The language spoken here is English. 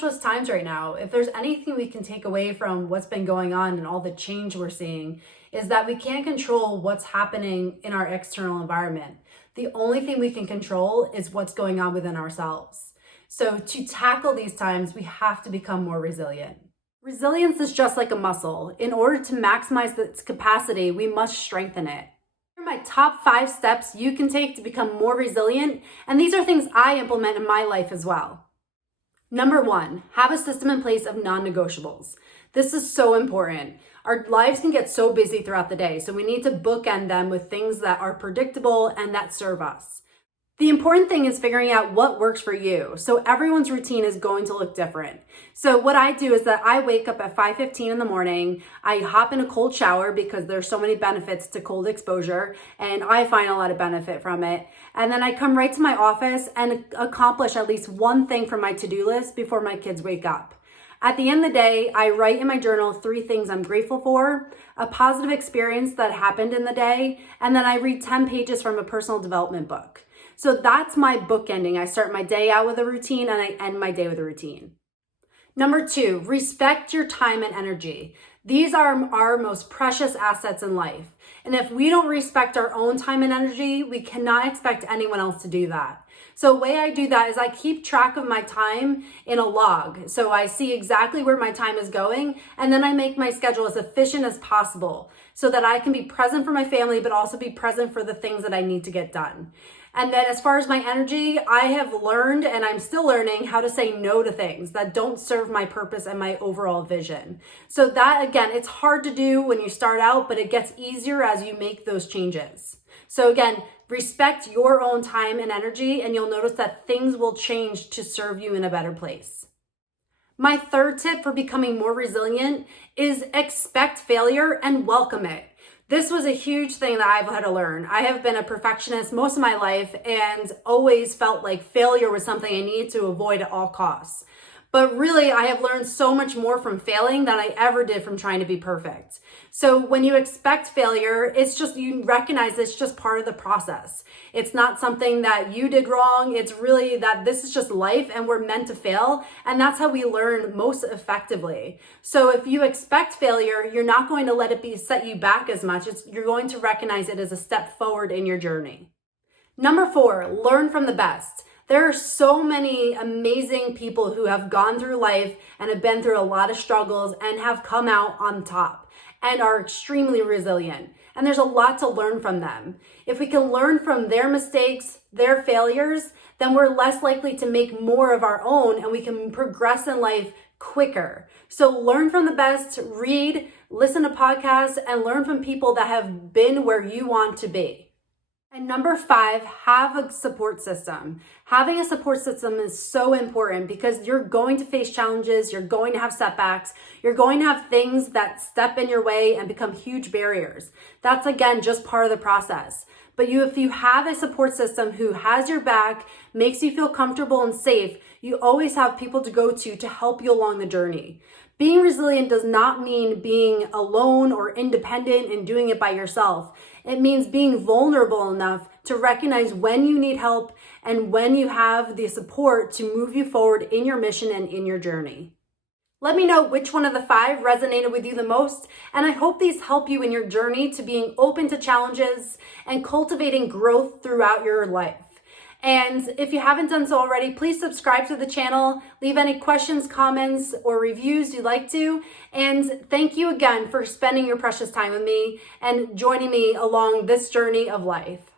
tumultuous times right now. If there's anything we can take away from what's been going on and all the change we're seeing, is that we can't control what's happening in our external environment. The only thing we can control is what's going on within ourselves. So to tackle these times, we have to become more resilient. Resilience is just like a muscle. In order to maximize its capacity, we must strengthen it. Here are my top 5 steps you can take to become more resilient, and these are things I implement in my life as well. Number 1, have a system in place of non-negotiables. This is so important. Our lives can get so busy throughout the day, so we need to bookend them with things that are predictable and that serve us. The important thing is figuring out what works for you. So everyone's routine is going to look different. So what I do is that I wake up at 5:15 in the morning. I hop in a cold shower because there's so many benefits to cold exposure, and I find a lot of benefit from it. And then I come right to my office and accomplish at least one thing from my to-do list before my kids wake up. At the end of the day, I write in my journal 3 things I'm grateful for, a positive experience that happened in the day, and then I read 10 pages from a personal development book. So that's my bookending. I start my day out with a routine and I end my day with a routine. Number 2, respect your time and energy. These are our most precious assets in life. And if we don't respect our own time and energy, we cannot expect anyone else to do that. So the way I do that is I keep track of my time in a log. So I see exactly where my time is going, and then I make my schedule as efficient as possible so that I can be present for my family, but also be present for the things that I need to get done. And then as far as my energy, I have learned, and I'm still learning, how to say no to things that don't serve my purpose and my overall vision. So that, again, it's hard to do when you start out, but it gets easier as you make those changes. So again, respect your own time and energy, and you'll notice that things will change to serve you in a better place. My 3rd tip for becoming more resilient is expect failure and welcome it. This was a huge thing that I've had to learn. I have been a perfectionist most of my life and always felt like failure was something I needed to avoid at all costs. But really, I have learned so much more from failing than I ever did from trying to be perfect. So when you expect failure, it's just, you recognize it's just part of the process. It's not something that you did wrong. It's really that this is just life and we're meant to fail. And that's how we learn most effectively. So if you expect failure, you're not going to let it set you back as much. You're going to recognize it as a step forward in your journey. Number 4, learn from the best. There are so many amazing people who have gone through life and have been through a lot of struggles and have come out on top and are extremely resilient. And there's a lot to learn from them. If we can learn from their mistakes, their failures, then we're less likely to make more of our own and we can progress in life quicker. So learn from the best, read, listen to podcasts, and learn from people that have been where you want to be. And number 5, have a support system. Having a support system is so important because you're going to face challenges, you're going to have setbacks, you're going to have things that step in your way and become huge barriers. That's, again, just part of the process. But if you have a support system who has your back, makes you feel comfortable and safe, you always have people to go to help you along the journey. Being resilient does not mean being alone or independent and doing it by yourself. It means being vulnerable enough to recognize when you need help and when you have the support to move you forward in your mission and in your journey. Let me know which one of the 5 resonated with you the most, and I hope these help you in your journey to being open to challenges and cultivating growth throughout your life. And if you haven't done so already, please subscribe to the channel, leave any questions, comments, or reviews you'd like to. And thank you again for spending your precious time with me and joining me along this journey of life.